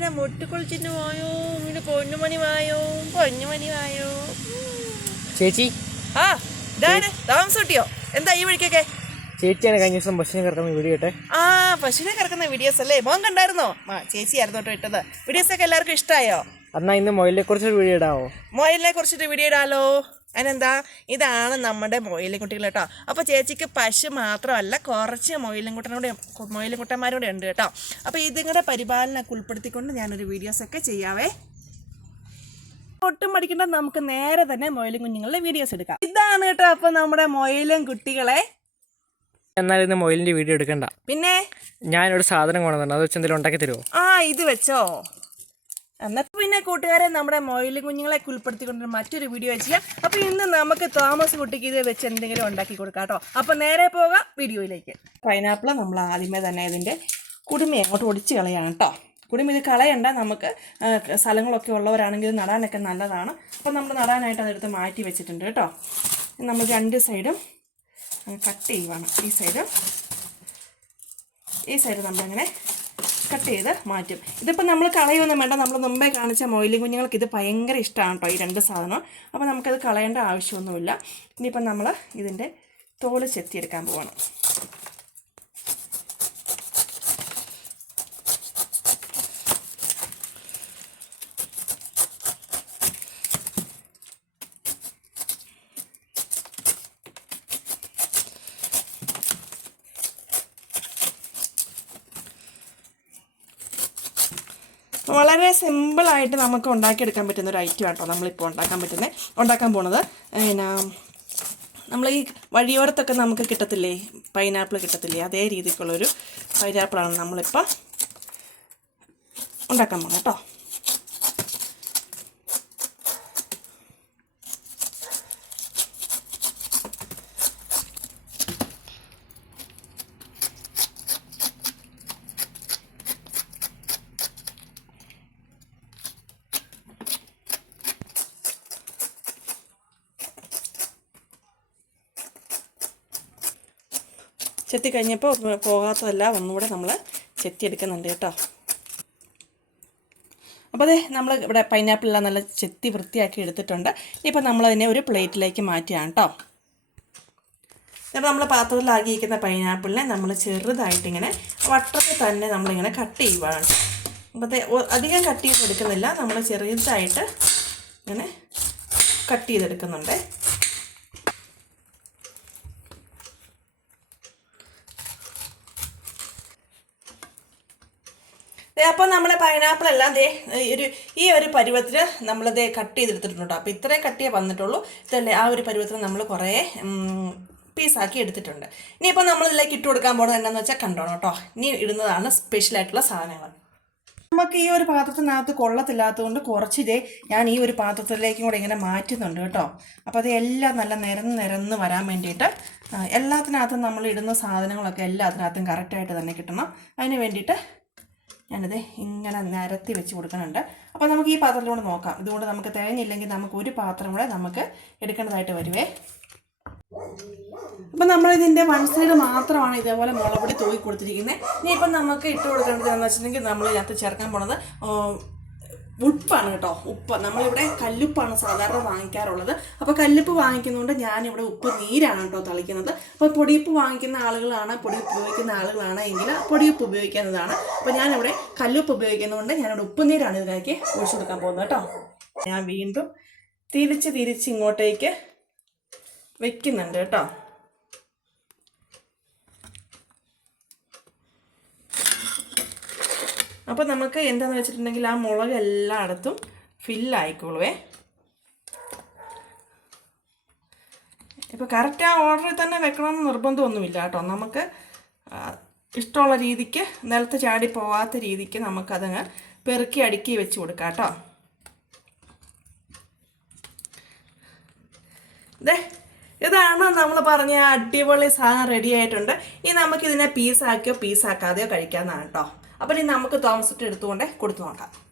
മീന മുട്ടിക്കുളിച്ചിട്ട് പോയോ? ഇങ്ങനെ പൊന്നുമണി വായോ പൊന്നുമണി വായോ ചേച്ചി. ആ ഇതാണ്. താമസം കിട്ടിയോ എന്താ ഈ വഴിക്കൊക്കെ? ചേച്ചിയാണ് കഴിഞ്ഞ ദിവസം പശുവിനെ കിടക്കുന്ന വീഡിയോ ഇട്ടെ. ആ പശുവിനെ കിടക്കുന്ന വീഡിയോസ് അല്ലേ? മോൻ കണ്ടായിരുന്നോ? ആ ചേച്ചിയായിരുന്നു കേട്ടോ ഇട്ടത്. വീഡിയോസ് ഒക്കെ എല്ലാവർക്കും ഇഷ്ടമായോ എന്നാ ഇന്ന് മൊയിലിനെ കുറിച്ചൊരു വീഡിയോ ഇടാവോ? മൊയിലിനെ കുറിച്ചിട്ട് വീഡിയോ ഇടാലോ? അതിനെന്താ ഇതാണ് നമ്മുടെ മൊയിലും കുട്ടികൾ കേട്ടോ. അപ്പോൾ ചേച്ചിക്ക് പശു മാത്രമല്ല കുറച്ച് മൊയിലും കുട്ടനൂടെ മൊയിലും കുട്ടന്മാരോടെ ഉണ്ട് കേട്ടോ. അപ്പോൾ ഇതിങ്ങളുടെ പരിപാലനമൊക്കെ ഉൾപ്പെടുത്തിക്കൊണ്ട് ഞാനൊരു വീഡിയോസൊക്കെ ചെയ്യാവേ. ഒട്ടും പഠിക്കേണ്ട നമുക്ക് നേരെ തന്നെ മൊയിലും കുഞ്ഞുങ്ങളുടെ വീഡിയോസ് എടുക്കാം. ഇതാണ് കേട്ടോ അപ്പോൾ നമ്മുടെ മൊയിലും കുട്ടികളെ. എന്നാൽ ഇന്ന് മൊയിലിന്റെ വീഡിയോ എടുക്കണ്ട. പിന്നെ? ഞാനൊരു സാധനം കൊണ്ടുവന്നു അത് വെച്ച് എന്തെങ്കിലും ഉണ്ടാക്കി തരുമോ? ആ ഇത് വെച്ചോ. എന്നിട്ട് പിന്നെ കൂട്ടുകാരെ നമ്മുടെ മൊയിലും കുഞ്ഞുങ്ങളെ ഉൾപ്പെടുത്തിക്കൊണ്ട് മറ്റൊരു വീഡിയോ ചെയ്യാം. അപ്പോൾ ഇന്ന് നമുക്ക് തോമസ് കുട്ടിക്ക് ഇത് വെച്ച് എന്തെങ്കിലും ഉണ്ടാക്കി കൊടുക്കാം കേട്ടോ. അപ്പോൾ നേരെ പോകാം വീഡിയോയിലേക്ക്. പൈനാപ്പിൾ നമ്മൾ ആദ്യമേ തന്നെ ഇതിന്റെ കുടുമി അങ്ങോട്ട് ഒടിച്ച് കളയാണ് കേട്ടോ. കുടുമി ഇത് കളയണ്ട നമുക്ക് സ്ഥലങ്ങളൊക്കെ ഉള്ളവരാണെങ്കിൽ നടാനൊക്കെ നല്ലതാണ്. അപ്പോൾ നമ്മൾ നടാനായിട്ട് അതെടുത്ത് മാറ്റി വെച്ചിട്ടുണ്ട് കേട്ടോ. നമ്മൾ രണ്ട് സൈഡും കട്ട് ചെയ്യുവാണ്. ഈ സൈഡും ഈ സൈഡ് നമ്മളിങ്ങനെ കട്ട് ചെയ്ത് മാറ്റും. ഇതിപ്പോൾ നമ്മൾ കളയൊന്നും വേണ്ട. നമ്മൾ മുമ്പേ കാണിച്ച മൊയിലി കുഞ്ഞുങ്ങൾക്ക് ഇത് ഭയങ്കര ഇഷ്ടമാണ് കേട്ടോ ഈ രണ്ട് സാധനം. അപ്പോൾ നമുക്കത് കളയേണ്ട ആവശ്യമൊന്നുമില്ല. ഇനിയിപ്പം നമ്മൾ ഇതിന്റെ തോൾ ചെത്തിയെടുക്കാൻ പോവാണ്. വളരെ സിമ്പിളായിട്ട് നമുക്ക് ഉണ്ടാക്കിയെടുക്കാൻ പറ്റുന്ന ഒരു ഐറ്റം ആട്ടോ നമ്മളിപ്പോൾ ഉണ്ടാക്കാൻ പറ്റുന്നത് ഉണ്ടാക്കാൻ പോണത് പിന്നെ നമ്മൾ ഈ വഴിയോരത്തൊക്കെ നമുക്ക് കിട്ടത്തില്ലേ? പൈനാപ്പിൾ കിട്ടത്തില്ലേ? അതേ രീതിക്കുള്ളൊരു പൈനാപ്പിളാണ് നമ്മളിപ്പോൾ ഉണ്ടാക്കാൻ പോകുന്നത് കേട്ടോ ചെത്തി കഴിഞ്ഞപ്പോൾ പോകാത്തതെല്ലാം ഒന്നുകൂടെ നമ്മൾ ചെത്തി എടുക്കുന്നുണ്ട് കേട്ടോ. അപ്പോൾ അതെ നമ്മൾ ഇവിടെ പൈനാപ്പിളെല്ലാം നല്ല ചെത്തി വൃത്തിയാക്കി എടുത്തിട്ടുണ്ട്. ഇനിയിപ്പോൾ നമ്മളതിനെ ഒരു പ്ലേറ്റിലേക്ക് മാറ്റിയാണ് കേട്ടോ. അപ്പോൾ നമ്മൾ പാത്രത്തിലാക്കിയിരിക്കുന്ന പൈനാപ്പിളിനെ നമ്മൾ ചെറുതായിട്ടിങ്ങനെ വട്ടത്തിൽ തന്നെ നമ്മളിങ്ങനെ കട്ട് ചെയ്യുവാണ്. അപ്പോൾ അധികം കട്ട് ചെയ്തെടുക്കുന്നില്ല നമ്മൾ ചെറുതായിട്ട് ഇങ്ങനെ കട്ട് ചെയ്തെടുക്കുന്നുണ്ട്. അപ്പോൾ നമ്മൾ പൈനാപ്പിൾ എല്ലാം ദേ ഒരു ഈ ഒരു പരുവത്തിൽ ദേ കട്ട് ചെയ്തെടുത്തിട്ടുണ്ട് അപ്പോൾ ഇത്രയും കട്ട് ചെയ്യേ വന്നിട്ടുള്ളൂ. ഇതല്ലേ ആ ഒരു പരുവത്തിൽ നമ്മൾ കുറേ പീസാക്കി എടുത്തിട്ടുണ്ട്. ഇനിയിപ്പോൾ നമ്മളിതിലേക്ക് ഇട്ട് കൊടുക്കാൻ പോകുന്നത് എന്താണെന്ന് വെച്ചാൽ കണ്ടോണം കേട്ടോ ഇനി ഇടുന്നതാണ് സ്പെഷ്യലായിട്ടുള്ള സാധനങ്ങൾ. നമുക്ക് ഈ ഒരു പാത്രത്തിനകത്ത് കൊള്ളത്തില്ലാത്തതുകൊണ്ട് കുറച്ച് ഇതേ ഞാൻ ഈ ഒരു പാത്രത്തിലേക്കും കൂടെ ഇങ്ങനെ മാറ്റുന്നുണ്ട് കേട്ടോ അപ്പോൾ അത് എല്ലാം നല്ല നിരന്ന് നിരന്ന് വരാൻ വേണ്ടിയിട്ട് എല്ലാത്തിനകത്തും നമ്മൾ ഇടുന്ന സാധനങ്ങളൊക്കെ എല്ലാത്തിനകത്തും കറക്റ്റായിട്ട് തന്നെ കിട്ടണം. അതിന് വേണ്ടിയിട്ട് ഞാനിത് ഇങ്ങനെ നിരത്തി വെച്ച് കൊടുക്കുന്നുണ്ട്. അപ്പോൾ നമുക്ക് ഈ പാത്രത്തിലൂടെ നോക്കാം. ഇതുകൊണ്ട് നമുക്ക് തികഞ്ഞില്ലെങ്കിൽ നമുക്ക് ഒരു പാത്രം കൂടെ നമുക്ക് എടുക്കേണ്ടതായിട്ട് വരുവേ. അപ്പം നമ്മളിതിന്റെ വൺ സൈഡ് മാത്രമാണ് ഇതേപോലെ മുളപൊടി തൂക്കി കൊടുത്തിരിക്കുന്നത്. ഇനി നമുക്ക് ഇട്ട് കൊടുക്കേണ്ടത് എന്ന് വെച്ചിട്ടുണ്ടെങ്കിൽ നമ്മൾ ഇതിനകത്ത് ചേർക്കാൻ പോണത് ഉപ്പാണ് കേട്ടോ ഉപ്പ്. നമ്മളിവിടെ കല്ലുപ്പാണ് സാധാരണ വാങ്ങിക്കാറുള്ളത്. അപ്പോൾ കല്ലുപ്പ് വാങ്ങിക്കുന്നതുകൊണ്ട് ഞാനിവിടെ ഉപ്പ് നീരാണ് കേട്ടോ തളിക്കുന്നത്. അപ്പോൾ പൊടിയുപ്പ് വാങ്ങിക്കുന്ന ആളുകളാണ് പൊടിയുപ്പ് ഉപയോഗിക്കുന്ന ആളുകളാണ് എങ്കിൽ പൊടിയുപ്പ് ഉപയോഗിക്കുന്നതാണ്. അപ്പോൾ ഞാനിവിടെ കല്ലുപ്പ് ഉപയോഗിക്കുന്നതുകൊണ്ട് ഞാനിവിടെ ഉപ്പ് നീരാണ് ഇതിലേക്ക് ഒഴിച്ചു കൊടുക്കാൻ പോകുന്നത് കേട്ടോ. ഞാൻ വീണ്ടും തിരിച്ച് തിരിച്ച് ഇങ്ങോട്ടേക്ക് വെക്കുന്നുണ്ട് കേട്ടോ. അപ്പോൾ നമുക്ക് എന്താണെന്ന് വെച്ചിട്ടുണ്ടെങ്കിൽ ആ മുളക് എല്ലായിടത്തും ഫില്ലായിക്കോളുവേ ഇപ്പോൾ കറക്റ്റ് ആ ഓർഡറിൽ തന്നെ വെക്കണമെന്ന് നിർബന്ധമൊന്നുമില്ല കേട്ടോ. നമുക്ക് ഇഷ്ടമുള്ള രീതിക്ക് നിലത്ത് ചാടി പോവാത്ത രീതിക്ക് നമുക്കതങ്ങ് പെറുക്കി അടുക്കി വെച്ച് കൊടുക്കാം കേട്ടോ. ദേ ഇതാണ് നമ്മൾ പറഞ്ഞ അടിപൊളി സാധനം റെഡി ആയിട്ടുണ്ട്. ഇനി നമുക്കിതിനെ പീസാക്കിയോ പീസാക്കാതെയോ കഴിക്കാവുന്നതാണ് കേട്ടോ. അപ്പോൾ ഇനി നമുക്ക് തോമസിട്ട് എടുത്തുകൊണ്ട് കൊടുത്തു നോക്കാം.